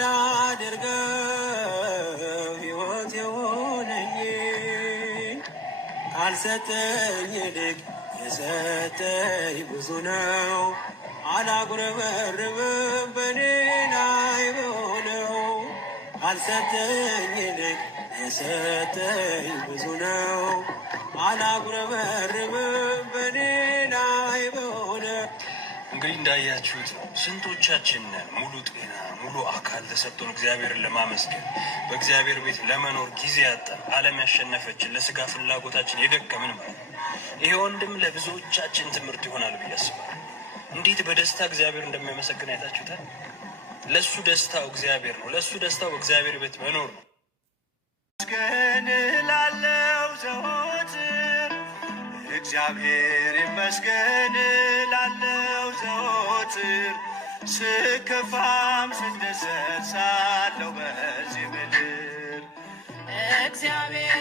ላድርገው ሕይወት የሆነኝ ካልሰጠኝ ይልቅ የሰጠኝ ብዙ ነው። አላጉረመርምም በኔ ላይ በሆነው ካልሰጠኝ ይልቅ የሰጠኝ ብዙ ነው። አላጉረመርምም በኔ ላይ በሆነ። እንግዲህ እንዳያችሁት ስንቶቻችን ሙሉ ጤና ሙሉ አካል ተሰጥቶን እግዚአብሔርን ለማመስገን በእግዚአብሔር ቤት ለመኖር ጊዜ ያጣን ዓለም ያሸነፈችን ለስጋ ፍላጎታችን የደከምን ማለት ነው። ይሄ ወንድም ለብዙዎቻችን ትምህርት ይሆናል ብዬ አስባለሁ። እንዴት በደስታ እግዚአብሔር እንደሚያመሰግን አይታችሁታል። ለሱ ደስታው እግዚአብሔር ነው። ለሱ ደስታው በእግዚአብሔር ቤት መኖር ነው። መስገን ላለው ዘወትር እግዚአብሔር ይመስገን ላለው ዘወትር ስከፋም ስደሰት ሳለው በዚህ ምድር እግዚአብሔር